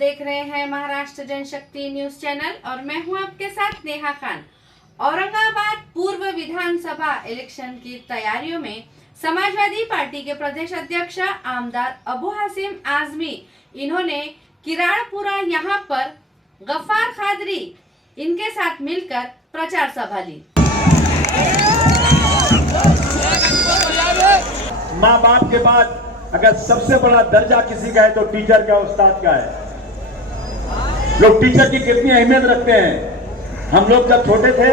देख रहे हैं महाराष्ट्र जनशक्ति न्यूज चैनल और मैं हूं आपके साथ नेहा खान। औरंगाबाद पूर्व विधानसभा इलेक्शन की तैयारियों में समाजवादी पार्टी के प्रदेश अध्यक्ष आमदार अबू हासिम आजमी इन्होंने किराड़पुरा यहां पर गफ्फार खादरी इनके साथ मिलकर प्रचार सभा ली। माँ बाप के बाद अगर सबसे बड़ा दर्जा किसी का है तो टीचर का, उस्ताद का है। लोग टीचर की कितनी अहमियत रखते हैं। हम लोग जब छोटे थे,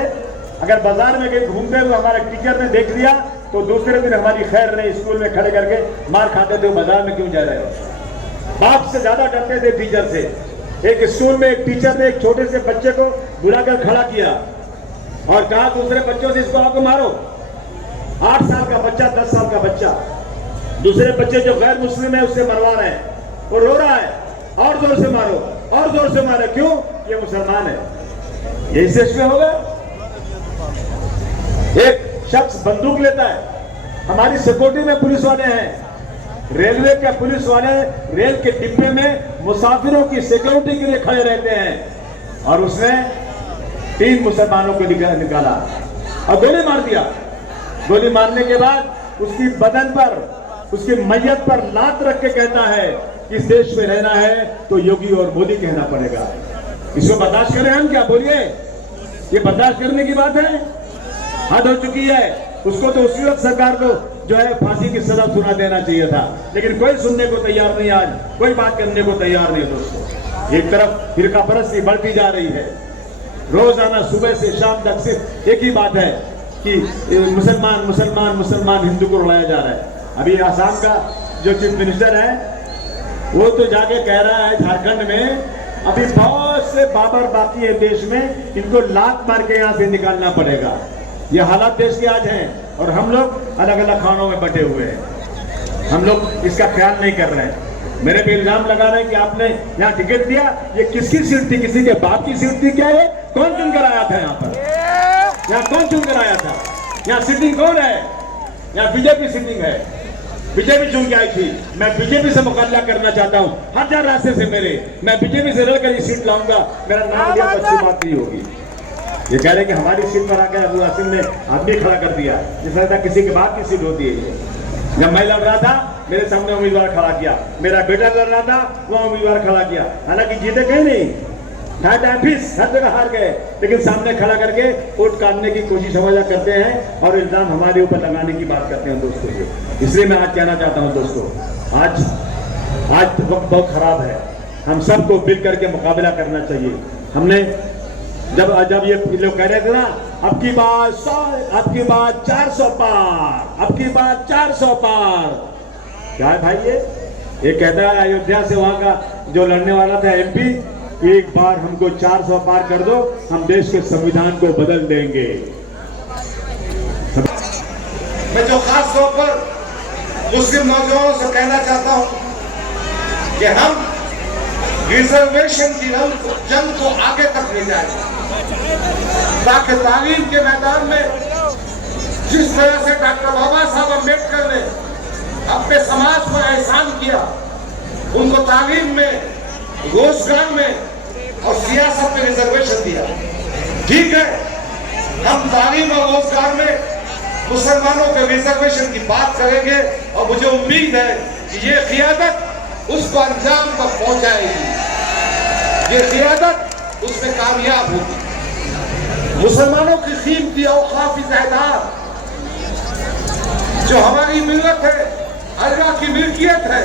अगर बाजार में कहीं घूमते हुए हमारे टीचर ने देख लिया तो दूसरे दिन हमारी खैर नहीं, स्कूल में खड़े करके मार खाते थे, बाजार में क्यों जा रहे हो। बाप से ज्यादा डरते थे टीचर से। एक स्कूल में एक टीचर ने एक छोटे से बच्चे को बुलाकर खड़ा किया और कहा दूसरे बच्चों से इसको आपको मारो। 8 साल का बच्चा, 10 साल का बच्चा, दूसरे बच्चे जो गैर मुस्लिम है उससे मरवा रहे हैं। वो रो रहा है, और जोर से मारो, और जोर से मारो। क्यों? ये मुसलमान है। यही से इसमें होगा। एक शख्स बंदूक लेता है। हमारी सिक्योरिटी में पुलिस वाले हैं, रेलवे के पुलिस वाले रेल के डिब्बे में मुसाफिरों की सिक्योरिटी के लिए खड़े रहते हैं और उसने 3 मुसलमानों को निकाला और गोली मार दिया। गोली मारने के बाद उसकी बदन पर, उसकी मैयत पर लात रख के कहता है कि इस देश में रहना है तो योगी और मोदी कहना पड़ेगा। इसको बर्दाश्त करें हम? क्या बोलिए, ये बर्दाश्त करने की बात है? हद हो चुकी है। उसको तो उसी वक्त सरकार को जो है फांसी की सजा सुना देना चाहिए था, लेकिन कोई सुनने को तैयार नहीं, आज कोई बात करने को तैयार नहीं। दोस्तों, एक तरफ फिरका परस्ती बढ़ती जा रही है। रोजाना सुबह से शाम तक सिर्फ एक ही बात है कि मुसलमान मुसलमान मुसलमान, हिंदू को उड़ाया जा रहा है। अभी आसाम का जो चीफ मिनिस्टर है वो तो जाके कह रहा है झारखंड में अभी बहुत से बाबर बाकी है देश में, इनको लात मार के यहाँ से निकालना पड़ेगा। ये हालात देश के आज हैं और हम लोग अलग अलग खानों में बटे हुए हैं। हम लोग इसका ख्याल नहीं कर रहे हैं। मेरे पे इल्जाम लगा रहे हैं कि आपने यहाँ टिकट दिया, ये किसकी सीट थी? किसी के बाप की सीट थी क्या? ये कौन चुन कर आया था यहाँ पर? यहाँ कौन चुन कर आया था? यहाँ सिटिंग कौन है? यहाँ बीजेपी सिटिंग है, बीजेपी चुन के आई थी। मैं बीजेपी से मुकाबला करना चाहता हूँ हर जगह रास्ते से। मैं बीजेपी से लड़कर ये सीट लाऊंगा। मेरा नाम लिया तो अच्छी बात नहीं होगी। ये कह रहे कि हमारी सीट पर आकर अबू हासिम ने आदमी खड़ा कर दिया, जैसा था किसी के बाप की सीट होती है। जब मैं लड़ रहा था मेरे सामने उम्मीदवार खड़ा किया, मेरा बेटा लड़ रहा था वह उम्मीदवार खड़ा किया। हालांकि जीते कहीं नहीं, हर जगह हार गए, लेकिन सामने खड़ा करके वोट काटने की कोशिश हमेशा करते हैं और इल्जाम हमारे ऊपर लगाने की बात करते हैं दोस्तों। इसलिए मैं आज कहना चाहता हूं दोस्तों, आज वक्त बहुत खराब है। हम सबको मिल करके मुकाबला करना चाहिए। हमने जब ये लोग कह रहे थे ना, अब की बात 400 पार, अब की बात 400 पार, क्या है भाई? ये कहता है अयोध्या से वहां का जो लड़ने वाला था MP, एक बार हमको 400 पार कर दो, हम देश के संविधान को बदल देंगे। मैं जो खास तौर पर मुस्लिम नौजवानों से कहना चाहता हूं कि हम रिजर्वेशन की जंग को आगे तक ले जाएंगे, ताकि तालीम के मैदान में जिस तरह से डॉक्टर बाबा साहब अम्बेडकर ने अपने समाज पर एहसान किया, उनको तालीम में, रोजगार में और सियासत में रिजर्वेशन दिया। ठीक है, हम तालीम और रोजगार में मुसलमानों के रिजर्वेशन की बात करेंगे और मुझे उम्मीद है कि ये क़ियादत उसको अंजाम तक पहुंचाएगी, ये क़ियादत उसमें कामयाब होगी। मुसलमानों की कीमती औकाफी जायदाद जो हमारी मिल्लत है, अल्लाह की मिल्कियत है,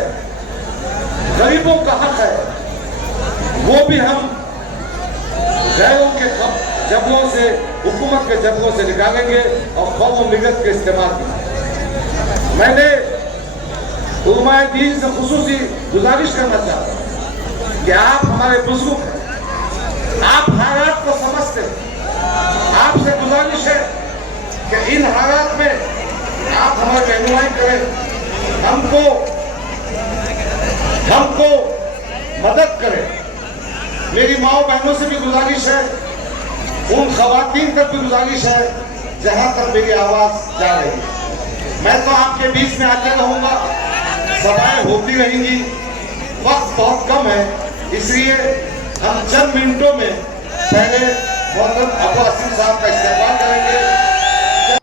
गरीबों का हक है, वो भी हम गैरों के जबरों से, हुकूमत के जबरों से निकालेंगे और कौम मिल्लत के इस्तेमाल करेंगे। मैंने उलमाए दीन से खुसूसी गुजारिश करना चाहता हूं कि आप हमारे बुजुर्ग हैं, आप हालात को समझते हैं। आपसे गुजारिश है कि इन हालात में आप हमारी रहनुमाई करें, हमको मदद करें। मेरी माओ बहनों से भी गुजारिश है, उन खवातीन तक भी गुजारिश है जहां तक मेरी आवाज जा रही है। मैं तो आपके बीच में आते रहूंगा, सभाएं होती रहेंगी। वक्त बहुत कम है, इसलिए हम चंद मिनटों में पहले मोहम्मद अब्बासी साहब का इस्तेमाल करेंगे।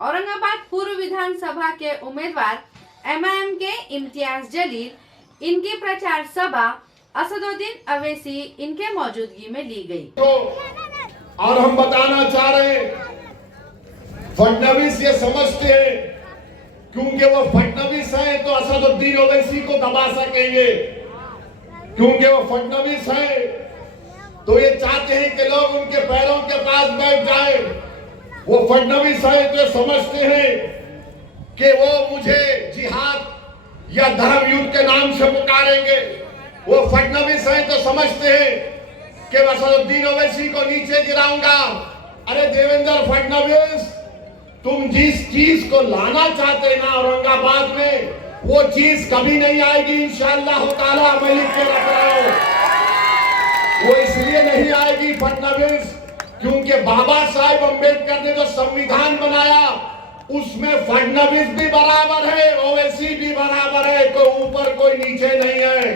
औरंगाबाद पूर्व विधानसभा के उम्मीदवार MIM के इम्तियाज जलील, इनकी प्रचार सभा असदुद्दीन अवैसी इनके मौजूदगी में ली गई। और हम बताना चाह रहे हैं, फडणवीस ये समझते हैं क्योंकि वो फडणवीस है तो असदुद्दीन ओवैसी को दबा सकेंगे, क्योंकि वो फडणवीस है तो ये चाहते हैं कि लोग उनके पैरों के पास बैठ जाए। वो फडणवीस है तो समझते हैं कि वो मुझे जिहाद या धर्म युद्ध के नाम से पुकारेंगे। वो फडणवीस है तो समझते हैं कि असदुद्दीन ओवैसी को नीचे गिराऊंगा। अरे देवेंद्र फडणवीस, तुम जिस चीज को लाना चाहते ना औरंगाबाद में, वो चीज कभी नहीं आएगी इंशाअल्लाह ताला। मैं लिख के रख रहा हूं, वो इसलिए नहीं आएगी फडणवीस क्योंकि बाबा साहेब अम्बेडकर ने जो संविधान बनाया उसमें फडणवीस भी बराबर है, ओवैसी भी बराबर है, कोई ऊपर कोई नीचे नहीं है।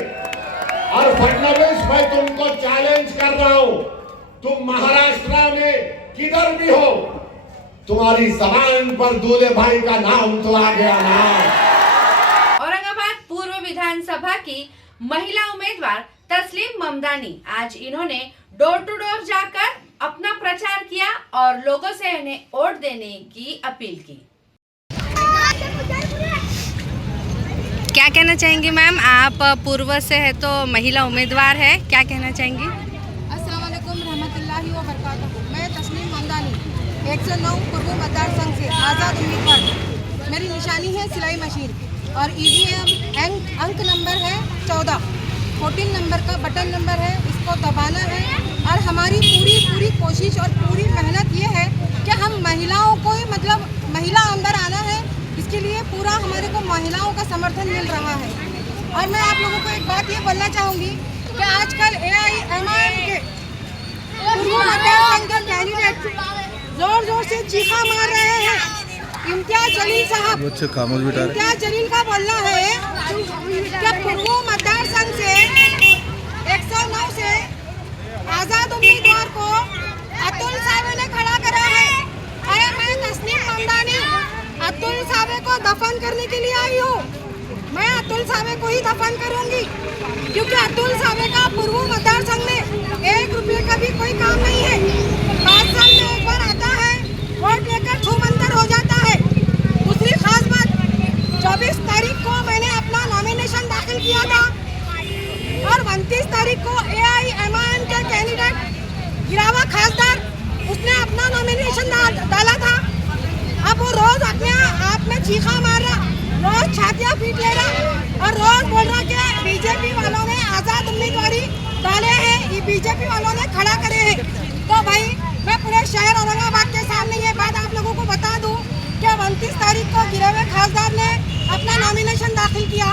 और फडणवीस, मैं तुमको चैलेंज कर रहा हूं, तुम महाराष्ट्र में किधर भी हो, तुम्हारी जबान पर दूल्हे भाई का नाम तो आ गया ना। औरंगाबाद पूर्व विधानसभा की महिला उम्मीदवार तस्लीम ममदानी, आज इन्होंने डोर टू डोर जाकर अपना प्रचार किया और लोगों से इन्हें वोट देने की अपील की। क्या कहना चाहेंगी मैम, आप पूर्व से है तो महिला उम्मीदवार है, क्या कहना चाहेंगी? अस्सलाम वालेकुम रहमतुल्लाहि व बरकातहू। मैं तस्लीम ममदानी 109 पूर्व मतदार संघ से आज़ाद उम्मीदवार। मेरी निशानी है सिलाई मशीन और EVM अंक नंबर है 14। 14 नंबर का बटन नंबर है, इसको दबाना है। और हमारी पूरी कोशिश और पूरी मेहनत ये है कि हम महिलाओं को ही, मतलब महिला अंदर आना है, इसके लिए पूरा हमारे को महिलाओं का समर्थन मिल रहा है। और मैं आप लोगों को एक बात ये बोलना चाहूँगी कि आजकल AIMIM के पूर्व मतदार संघ के कैंडिडेट जोर से चीखा मार रहे हैं। इम्तियाज जलील साहब, इम्तियाज जलील का बोलना है कि पूर्व मतदार संघ से 109 से आजाद उम्मीदवार को अतुल सावे ने खड़ा करा है। अरे मैं तस्लीम ममदानी अतुल सावे को दफन करने के लिए आई हूँ। मैं अतुल सावे को ही दफन करूंगी क्योंकि अतुल सावे का पूर्व मतदार संघ में 1 रुपये का भी कोई काम नहीं है। 5 साल में एक बार आता है, वोट लेकर छूमंतर हो जाता है। दूसरी खास बात, 24 तारीख को मैंने अपना नॉमिनेशन दाखिल किया था और 29 तारीख को AIMIM के कैंडिडेट गिरावा खासदार, उसने अपना नॉमिनेशन डाला था। अब वो रोज अपने आप में चीखा मार रहा, रोज छातियां पीट ले रहा और रोज बोल रहा कि बीजेपी वालों ने आजाद उम्मीदवारी डाले हैं, बीजेपी वालों ने खड़ा करे हैं। तो भाई मैं पूरे शहर औरंगाबाद के सामने ये बात आप लोगों को बता दूं कि 29 तारीख को गिरावे खासदार ने अपना नॉमिनेशन दाखिल किया।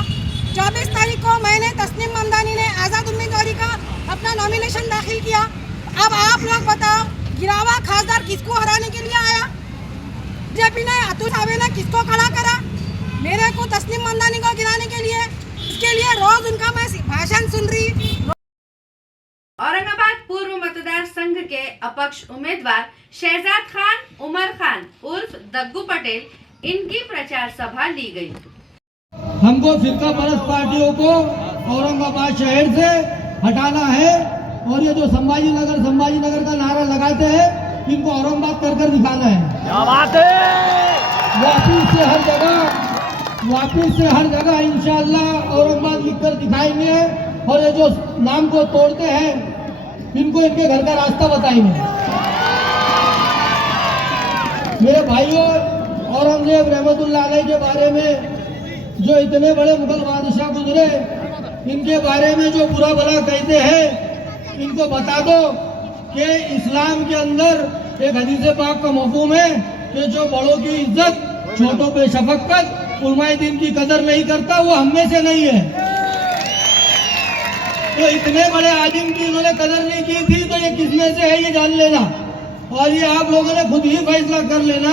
24 तारीख को मैंने तस्लीम ममदानी ने आजाद उम्मीदवारी का अपना नॉमिनेशन दाखिल किया। अब आप लोग बताओ, गिरावा खासदार किसको हराने के लिए आया? बीजेपी ने, अतुल सावे ने किसको खड़ा करा? मेरे को तस्लीम ममदानी को गिराने के लिए। इसके लिए रोज उनका मैं भाषण सुन रही। औरंगाबाद पूर्व मतदार संघ के अपक्ष उम्मीदवार शहजाद खान उमर खान उर्फ दग्गू पटेल, इनकी प्रचार सभा ली गई। हमको फिरका परस्त पार्टियों को औरंगाबाद शहर से हटाना है और ये जो संभाजी नगर का नारा लगाते हैं, इनको औरंगाबाद कर दिखाना है। वापिस से हर जगह इंशाअल्लाह औरंगाबाद लिखकर दिखाएंगे और ये जो नाम को तोड़ते हैं, इनको इनके घर का रास्ता बताएंगे। मेरे भाइयों, औरंगजेब रहमतुल्लाह अलैह के बारे में जो इतने बड़े मुगल बादशाह गुजरे, इनके बारे में जो बुरा भला कहते हैं, इनको बता दो कि इस्लाम के अंदर एक हदीस पाक का मफ़हूम है कि जो बड़ों की इज्जत, छोटों पे शफकत, उलमाए दीन की कदर नहीं करता, वो हम में से नहीं है। तो इतने बड़े आलिम की इन्होंने कदर नहीं की थी, तो ये किसमें से है ये जान लेना। और ये आप लोगों ने खुद ही फैसला कर लेना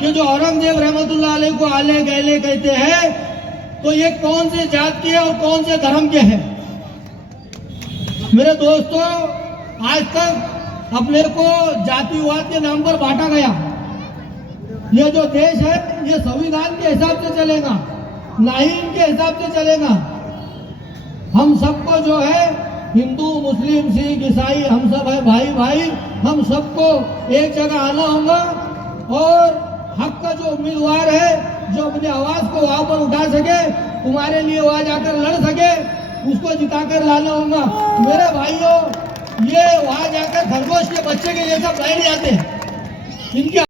कि जो औरंगजेब रहमतुल्लाह अलैह को आले गैले कहते हैं, तो ये कौन से जात के और कौन से धर्म के हैं। मेरे दोस्तों, आज तक अपने को जातिवाद के नाम पर बांटा गया। ये जो देश है ये संविधान के हिसाब से चलेगा, ना ही इनके हिसाब से चलेगा। हम सबको जो है हिंदू, मुस्लिम, सिख, ईसाई, हम सब है भाई भाई। हम सबको एक जगह आना होगा और हक का जो उम्मीदवार है, जो अपनी आवाज को वहां पर उठा सके, तुम्हारे लिए वहां जाकर लड़ सके, उसको जिताकर लाना होगा। मेरे भाइयों, ये वहां जाकर खरगोश के बच्चे के जैसा बैठ जाते हैं। इनके